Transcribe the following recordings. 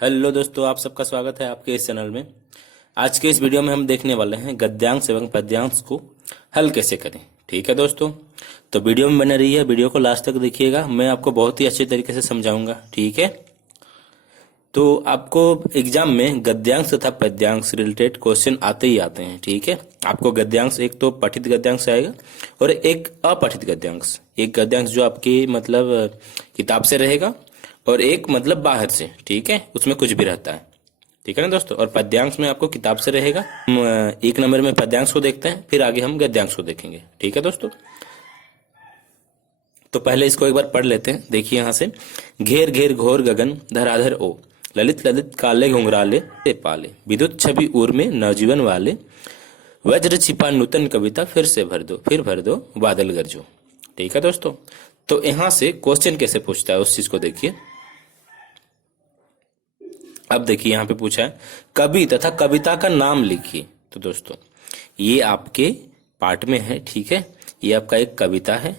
Hello दोस्तों, आप सबका स्वागत है आपके इस चैनल में। आज के इस वीडियो में हम देखने वाले हैं गद्यांश एवं पद्यांश को हल कैसे करें। ठीक है दोस्तों, तो वीडियो में बने रहिए, वीडियो को लास्ट तक देखिएगा, मैं आपको बहुत ही अच्छे तरीके से समझाऊंगा। ठीक है, तो आपको एग्जाम में गद्यांश तथा पद्यांश से रिलेटेड क्वेश्चन आते ही आते हैं। ठीक है, आपको गद्यांश एक तो पठित गद्यांश आएगा और एक अपठित गद्यांश। एक गद्यांश जो आपकी मतलब किताब से रहेगा और एक मतलब बाहर से। ठीक है, उसमें कुछ भी रहता है। ठीक है ना दोस्तों, और पद्यांश में आपको किताब से रहेगा। हम एक नंबर में पद्यांश को देखते हैं, फिर आगे हम गद्यांश को देखेंगे। ठीक है दोस्तों, तो पहले इसको एक बार पढ़ लेते हैं। देखिए यहाँ से, घेर घेर घोर गगन धराधर ओ, ललित ललित काले घुंघराले से पाले, विद्युत छवि उर में नवजीवन वाले, वज्र छिपा नूतन कविता फिर से भर दो बादल गरजो। ठीक है दोस्तों, तो यहां से क्वेश्चन कैसे पूछता है उस चीज को देखिए। अब देखिए यहाँ पे पूछा है कवि तथा कविता का नाम लिखिए। तो दोस्तों ये आपके पाठ में है। ठीक है, ये आपका एक कविता है,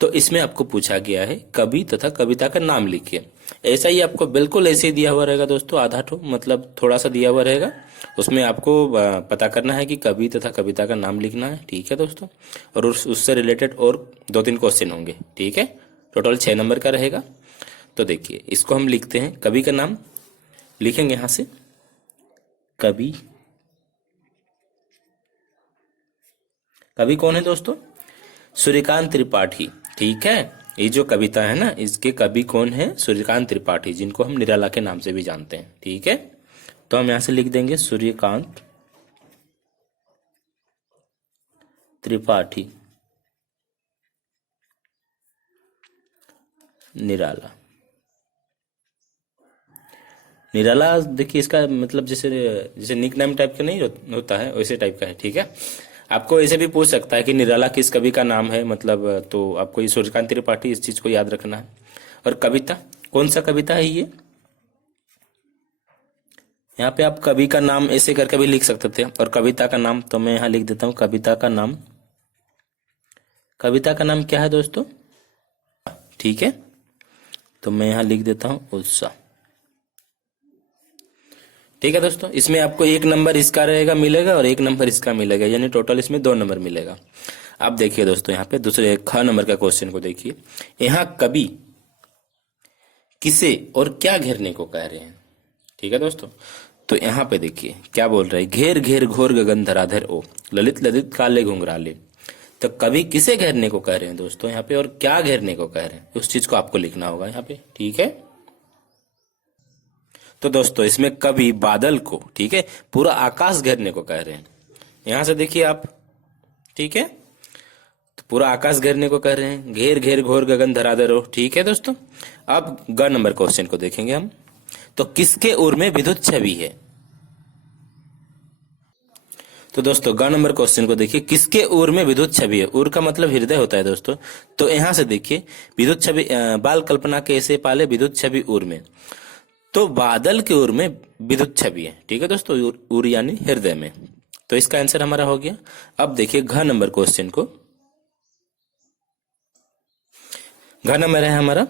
तो इसमें आपको पूछा गया है कवि तथा कविता का नाम लिखिए। ऐसा ही आपको बिल्कुल ऐसे ही दिया हुआ रहेगा दोस्तों, आधा ठो मतलब थोड़ा सा दिया हुआ रहेगा, उसमें आपको पता करना है कि कवि तथा कविता का नाम लिखना है। ठीक है दोस्तों, और उससे रिलेटेड और 2-3 क्वेश्चन होंगे। ठीक है, टोटल 6 नंबर का रहेगा। तो देखिए इसको हम लिखते हैं, कवि का नाम लिखेंगे यहां से, कवि। कवि कौन है दोस्तों? सूर्यकांत त्रिपाठी। ठीक है, ये जो कविता है ना, इसके कवि कौन है? सूर्यकांत त्रिपाठी, जिनको हम निराला के नाम से भी जानते हैं। ठीक है, तो हम यहां से लिख देंगे सूर्यकांत त्रिपाठी निराला। निराला देखिए इसका मतलब जैसे जैसे निक नेम टाइप का नहीं होता है, वैसे टाइप का है। ठीक है, आपको ऐसे भी पूछ सकता है कि निराला किस कवि का नाम है, मतलब तो आपको ये सूर्यकांत त्रिपाठी, इस चीज को याद रखना है। और कविता, कौन सा कविता है ये? यहाँ पे आप कवि का नाम ऐसे करके भी लिख सकते थे, और कविता का नाम तो मैं यहाँ लिख देता हूँ कविता का नाम। कविता का नाम क्या है दोस्तों? ठीक है, तो मैं यहाँ लिख देता हूँ उत्साह। ठीक है दोस्तों, इसमें आपको 1 नंबर इसका रहेगा मिलेगा और 1 नंबर इसका मिलेगा, यानी टोटल इसमें 2 नंबर मिलेगा। अब देखिए दोस्तों, यहाँ पे दूसरे ख नंबर का क्वेश्चन को देखिए। यहाँ कवि किसे और क्या घेरने को कह रहे हैं? ठीक है दोस्तों, तो यहाँ पे देखिए क्या बोल रहे हैं, घेर घेर घोर गगन धराधर ओ, ललित ललित काले घुंघराले। तो कवि किसे घेरने को कह रहे हैं दोस्तों यहाँ पे, और क्या घेरने को कह रहे हैं, उस चीज को आपको लिखना होगा यहाँ पे। ठीक है, तो दोस्तों इसमें कवि बादल को, ठीक है, पूरा आकाश घेरने को कह रहे हैं। यहां से देखिए आप, ठीक है, तो पूरा आकाश घेरने को कह रहे हैं, घेर घेर घोर गगन धराधर हो। ठीक है दोस्तों, अब ग नंबर क्वेश्चन को देखेंगे हम। तो किसके उर में विद्युत छवि है? तो दोस्तों ग नंबर क्वेश्चन को देखिए, किसके उर में विद्युत छवि है? उर का मतलब हृदय होता है दोस्तों। तो यहां से देखिए विद्युत छवि, बाल कल्पना कैसे पाले विद्युत छवि उर में, तो बादल के उर में विद्युत छवि है। ठीक है दोस्तों, उर यानी हृदय में। तो इसका आंसर हमारा हो गया। अब देखिए घ नंबर क्वेश्चन को। घ नंबर है हमारा,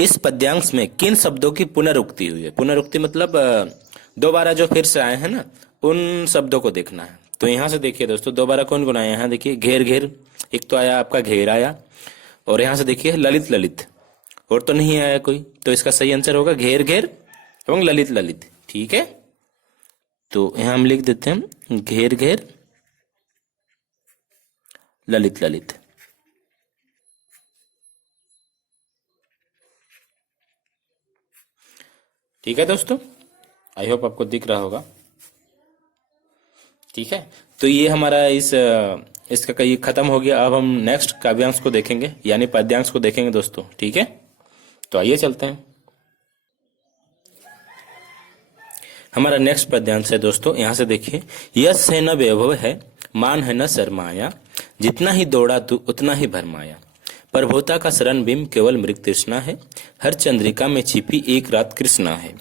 इस पद्यांश में किन शब्दों की पुनरुक्ति हुई है? पुनरुक्ति मतलब दोबारा जो फिर से आए हैं ना, उन शब्दों को देखना है। तो यहां से देखिए दोस्तों, दोबारा कौन कौन आया? यहाँ देखिए घेर घेर, एक तो आया आपका घेर आया, और यहां से देखिए ललित ललित, और तो नहीं आया कोई। तो इसका सही आंसर होगा घेर घेर एवं ललित ललित। ठीक है, तो यहां हम लिख देते हैं घेर घेर ललित ललित। ठीक है दोस्तों, आई होप आपको दिख रहा होगा। ठीक है, तो ये हमारा इसका कहीं खत्म हो गया। अब हम नेक्स्ट काव्यांश को देखेंगे, यानी पद्यांश को देखेंगे दोस्तों। ठीक है, तो आइए चलते हैं। हमारा नेक्स्ट पद्यांश है दोस्तों, यहां से देखिए, यश है न वैभव है, मान है न शर्माया, जितना ही दौड़ा तू उतना ही भरमाया, प्रभुता का शरण बिंब केवल मृग तृष्णा है, हर चंद्रिका में छिपी एक रात कृष्णा है,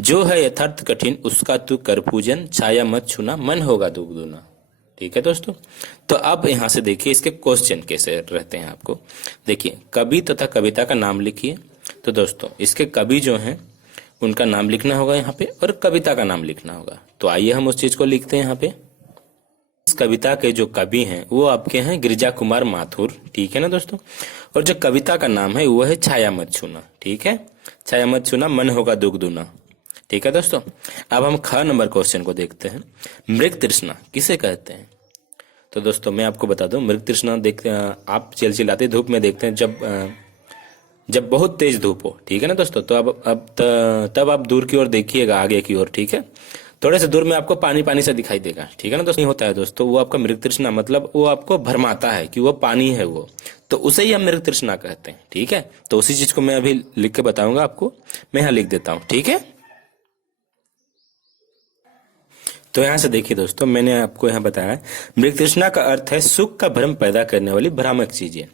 जो है यथार्थ कठिन उसका तू कर पूजन, छाया मत छूना मन होगा दुगदुना। ठीक है दोस्तों, तो अब यहां से देखिए इसके क्वेश्चन कैसे रहते हैं आपको। देखिए कवि तथा कविता का नाम लिखिए। तो दोस्तों इसके कवि जो हैं उनका नाम लिखना होगा यहाँ पे और कविता का नाम लिखना होगा। तो आइए हम उस चीज को लिखते हैं यहाँ पे। इस कविता के जो कवि हैं वो आपके हैं गिरिजा कुमार माथुर, ठीक है ना दोस्तों। और जो कविता का नाम है वो है छाया मत छूना, ठीक है। छाया मत छूना मन होगा दुगदुना, ठीक है दोस्तों। अब हम ख नंबर क्वेश्चन को देखते हैं। मृग तृष्णा किसे कहते हैं? तो दोस्तों मैं आपको बता दूं, मृग तृष्णा देखते हैं आप चिलचिलाती धूप में देखते हैं जब बहुत तेज धूप हो, ठीक है ना दोस्तों। तो तब आप दूर की ओर देखिएगा, आगे की ओर, ठीक है। थोड़े से दूर में आपको पानी पानी सा दिखाई देगा, ठीक है ना दोस्तों। नहीं होता है दोस्तों, वो आपका मृग तृष्णा, मतलब वो आपको भरमाता है कि वो पानी है वो, तो उसे ही हम मृग तृष्णा कहते हैं, ठीक है। तो उसी चीज को मैं अभी लिख के बताऊंगा आपको। मैं यहाँ लिख देता हूँ, ठीक है। तो यहाँ से देखिए दोस्तों, मैंने आपको यहाँ बताया मृग तृष्णा का अर्थ है सुख का भ्रम पैदा करने वाली भ्रामक चीजें।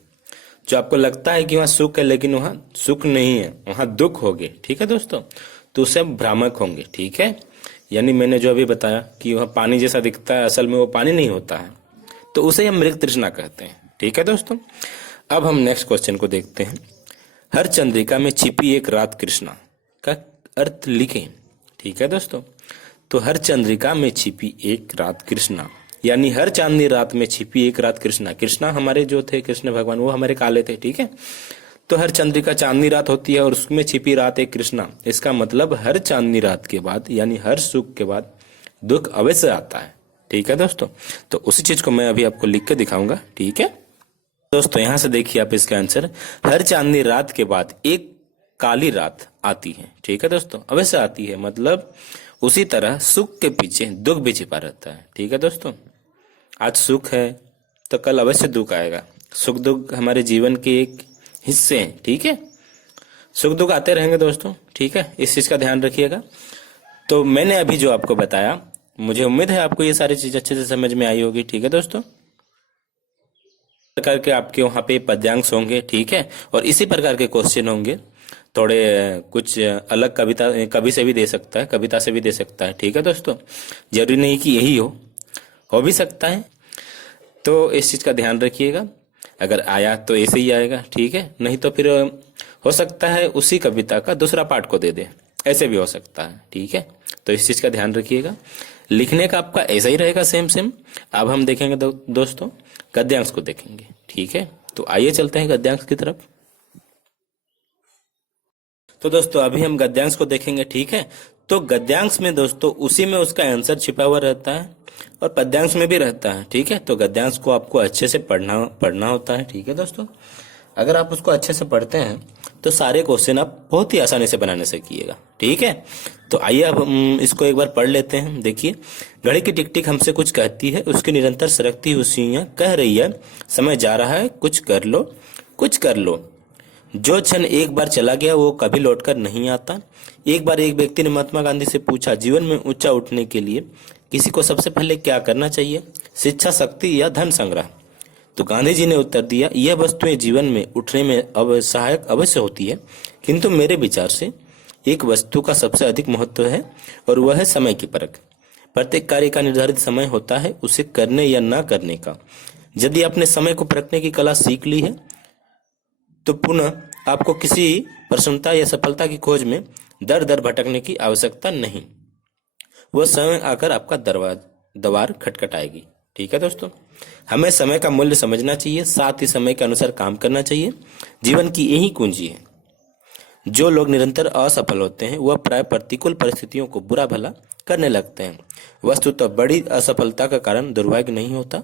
जो आपको लगता है कि वहां सुख है लेकिन वहां सुख नहीं है, वहां दुख होंगे, ठीक है दोस्तों। तो उसे भ्रामक होंगे, ठीक है। यानी मैंने जो अभी बताया कि वह पानी जैसा दिखता है, असल में वो पानी नहीं होता है, तो उसे हम मृग तृष्णा कहते हैं, ठीक है दोस्तों। अब हम नेक्स्ट क्वेश्चन को देखते हैं। हर चंद्रिका में छिपी एक रात कृष्णा का अर्थ लिखें, ठीक है दोस्तों। तो हर चंद्रिका में छिपी एक रात कृष्णा, यानी हर चांदनी रात में छिपी एक रात कृष्णा। कृष्णा हमारे जो थे कृष्ण भगवान, वो हमारे काले थे, ठीक है। तो हर चंद्रिका चांदनी रात होती है और उसमें छिपी रात एक कृष्णा। इसका मतलब हर चांदनी रात के बाद, यानी हर सुख के बाद दुख अवश्य आता है, ठीक है दोस्तों। तो उसी चीज को मैं अभी आपको लिख के दिखाऊंगा, ठीक है दोस्तों। यहां से देखिए आप इसका आंसर, हर चांदनी रात के बाद एक काली रात आती है, ठीक है दोस्तों, अवश्य आती है। मतलब उसी तरह सुख के पीछे दुख भी छिपा रहता है, ठीक है दोस्तों। आज सुख है तो कल अवश्य दुख आएगा। सुख दुख हमारे जीवन के एक हिस्से हैं, ठीक है। सुख दुख आते रहेंगे दोस्तों, ठीक है। इस चीज का ध्यान रखिएगा। तो मैंने अभी जो आपको बताया, मुझे उम्मीद है आपको ये सारी चीज अच्छे से समझ में आई होगी, ठीक है दोस्तों। प्रकार के आपके वहां पे पद्यांश होंगे, ठीक है। और इसी प्रकार के क्वेश्चन होंगे। थोड़े कुछ अलग कविता कवि से भी दे सकता है, कविता से भी दे सकता है, ठीक है दोस्तों। जरूरी नहीं कि यही हो भी सकता है। तो इस चीज का ध्यान रखिएगा। अगर आया तो ऐसे ही आएगा, ठीक है। नहीं तो फिर हो सकता है उसी कविता का दूसरा पार्ट को दे दे, ऐसे भी हो सकता है, ठीक है। तो इस चीज का ध्यान रखिएगा। लिखने का आपका ऐसा ही रहेगा, सेम सेम। अब हम देखेंगे दोस्तों गद्यांश को देखेंगे, ठीक है। तो आइए चलते हैं गद्यांश की तरफ। तो दोस्तों अभी हम गद्यांश को देखेंगे, ठीक है। तो गद्यांश में दोस्तों उसी में उसका आंसर छिपा हुआ रहता है और पद्यांश में भी रहता है, ठीक है। तो गद्यांश को आपको अच्छे से पढ़ना होता है, ठीक है दोस्तों। अगर आप उसको अच्छे से पढ़ते हैं तो सारे क्वेश्चन आप बहुत ही आसानी से बनाने सीखिएगा, ठीक है। तो आइए अब हम इसको एक बार पढ़ लेते हैं। देखिए, घड़ी की टिक टिक हमसे कुछ कहती है, उसकी निरंतर सरकती हुई सुइयां कह रही है समय जा रहा है, कुछ कर लो, कुछ कर लो। जो क्षण एक बार चला गया वो कभी लौटकर नहीं आता। एक बार एक व्यक्ति ने महात्मा गांधी से पूछा, जीवन में ऊंचा उठने के लिए किसी को सबसे पहले क्या करना चाहिए, शिक्षा, शक्ति या धन संग्रह? तो गांधी जी ने उत्तर दिया, यह वस्तुएं जीवन में उठने में सहायक अवश्य होती है, किंतु मेरे विचार से एक वस्तु का सबसे अधिक महत्व है और वह है समय की परख। प्रत्येक कार्य का निर्धारित समय होता है उसे करने या न करने का। यदि आपने समय को परखने की कला सीख ली है तो पुनः आपको किसी प्रसन्नता या सफलता की खोज में दर दर भटकने की आवश्यकता नहीं। वह समय आकर आपका द्वार खटखटाएगी, ठीक है दोस्तों। हमें समय का मूल्य समझना चाहिए, साथ ही समय के अनुसार काम करना चाहिए। जीवन की यही कुंजी है। जो लोग निरंतर असफल होते हैं वह प्राय प्रतिकूल परिस्थितियों को बुरा भला करने लगते हैं। वस्तुतः बड़ी असफलता का कारण दुर्भाग्य नहीं होता,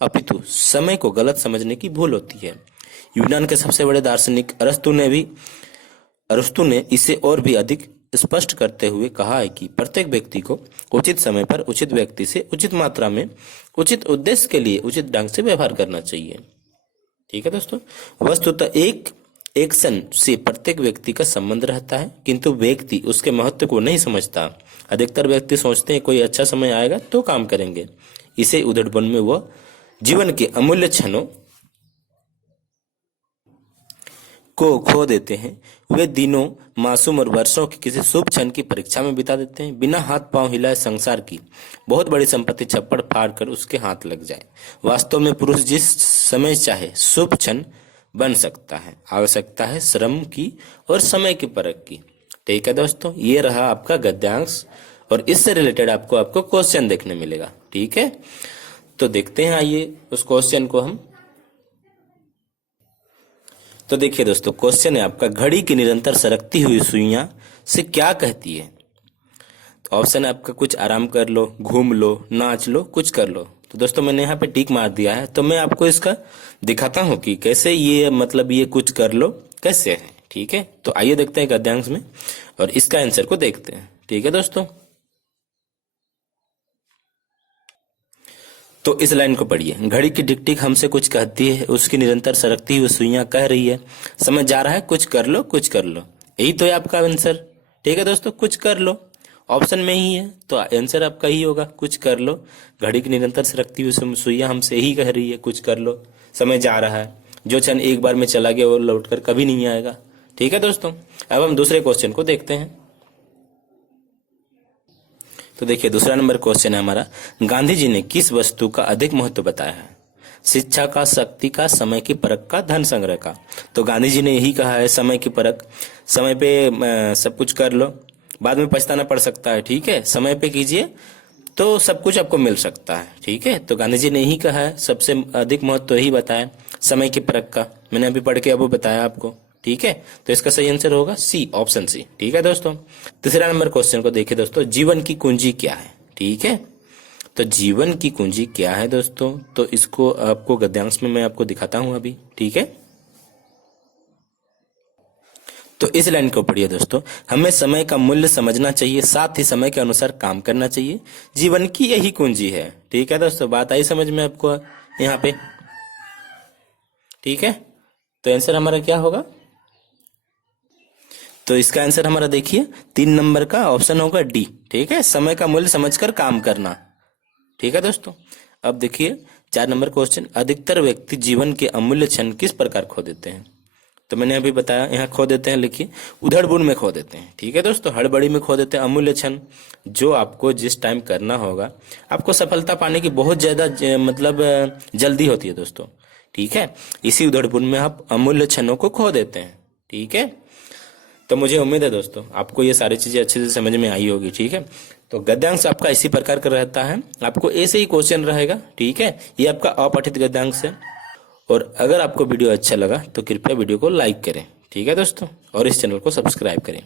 अपितु समय को गलत समझने की भूल होती है। यूनान के सबसे बड़े दार्शनिक अरस्तु ने इसे और भी अधिक स्पष्ट करते हुए कहा है कि प्रत्येक व्यक्ति को उचित समय पर उचित व्यक्ति से उचित मात्रा में उचित उद्देश्य के लिए उचित ढंग से व्यवहार करना चाहिए, ठीक है दोस्तों। वस्तुतः एक एक्शन से प्रत्येक व्यक्ति का संबंध रहता है, किंतु व्यक्ति उसके महत्व को नहीं समझता। अधिकतर व्यक्ति सोचते हैं कोई अच्छा समय आएगा तो काम करेंगे। इसे उधड़पन में वह जीवन के अमूल्य क्षणों को खो देते हैं। वे दिनों, मासूम और वर्षों के किसी शुभ क्षण की परीक्षा में बिता देते हैं। बिना हाथ पांव हिलाए संसार की बहुत बड़ी संपत्ति छप्पड़ फाड़ कर उसके हाथ लग जाए। वास्तव में पुरुष जिस समय चाहे शुभ क्षण बन सकता है। आवश्यकता है श्रम की और समय की परख की, ठीक है दोस्तों, ये रहा आपका गद्यांश और इससे रिलेटेड आपको क्वेश्चन देखने मिलेगा। ठीक है, तो देखते हैं आइए उस क्वेश्चन को हम। तो देखिए दोस्तों, क्वेश्चन है आपका, घड़ी की निरंतर सरकती हुई सुइयां से क्या कहती है। तो ऑप्शन है आपका, कुछ आराम कर लो, घूम लो, नाच लो, कुछ कर लो। तो दोस्तों मैंने यहाँ पे टिक मार दिया है, तो मैं आपको इसका दिखाता हूँ कि कैसे ये मतलब ये कुछ कर लो कैसे है। ठीक है, तो आइए देखते हैं गद्यांश में और इसका आंसर को देखते हैं। ठीक है दोस्तों, तो इस लाइन को पढ़िए, घड़ी की टिक टिक हमसे कुछ कहती है, उसकी निरंतर सरकती हुई सुइयां कह रही है, समझ जा रहा है, कुछ कर लो, कुछ कर लो। यही तो है आपका आंसर। ठीक है दोस्तों, कुछ कर लो ऑप्शन में ही है, तो आंसर आपका ही होगा, कुछ कर लो। घड़ी की निरंतर सरकती हुई सुइयां हमसे ही कह रही है, कुछ कर लो, समय जा रहा है, जो क्षण एक बार में चला गया वो लौटकर कभी नहीं आएगा। ठीक है दोस्तों, अब हम दूसरे क्वेश्चन को देखते हैं। तो देखिए दूसरा नंबर क्वेश्चन है हमारा, गांधी जी ने किस वस्तु का अधिक महत्व बताया है। शिक्षा का, शक्ति का, समय की परख का, धन संग्रह का। तो गांधी जी ने यही कहा है, समय की परख, समय पे सब कुछ कर लो, बाद में पछताना पड़ सकता है। ठीक है, समय पे कीजिए तो सब कुछ आपको मिल सकता है। ठीक है, तो गांधी जी ने यही कहा है, सबसे अधिक महत्व यही बताया, समय की परख का। मैंने अभी पढ़ के अब बताया आपको। ठीक है, तो इसका सही आंसर होगा सी, ऑप्शन सी। ठीक है दोस्तों, तीसरा नंबर क्वेश्चन को देखिए दोस्तों, जीवन की कुंजी क्या है। ठीक है, तो जीवन की कुंजी क्या है दोस्तों, तो इसको आपको गद्यांश में मैं आपको दिखाता हूं अभी। ठीक है, तो इस लाइन को पढ़िए दोस्तों, हमें समय का मूल्य समझना चाहिए, साथ ही समय के अनुसार काम करना चाहिए, जीवन की यही कुंजी है। ठीक है दोस्तों, बात आई समझ में आपको यहाँ पे। ठीक है, तो आंसर हमारा क्या होगा, तो इसका आंसर हमारा देखिए 3 नंबर का ऑप्शन होगा डी। ठीक है, समय का मूल्य समझकर काम करना। ठीक है दोस्तों, अब देखिए 4 नंबर क्वेश्चन, अधिकतर व्यक्ति जीवन के अमूल्य क्षण किस प्रकार खो देते हैं। तो मैंने अभी बताया, यहाँ खो देते हैं, लिखिए उधड़-बुन में खो देते हैं। ठीक है दोस्तों, हड़बड़ी में खो देते हैं अमूल्य क्षण, जो आपको जिस टाइम करना होगा, आपको सफलता पाने की बहुत ज्यादा मतलब जल्दी होती है दोस्तों। ठीक है, इसी उधड़-बुन में आप अमूल्य क्षणों को खो देते हैं। ठीक है, तो मुझे उम्मीद है दोस्तों आपको ये सारी चीजें अच्छे से समझ में आई होगी। ठीक है, तो गद्यांश आपका इसी प्रकार का रहता है, आपको ऐसे ही क्वेश्चन रहेगा। ठीक है, ये आपका अपठित गद्यांश है। और अगर आपको वीडियो अच्छा लगा तो कृपया वीडियो को लाइक करें। ठीक है दोस्तों, और इस चैनल को सब्सक्राइब करें।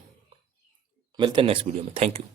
मिलते हैं नेक्स्ट वीडियो में। Thank you.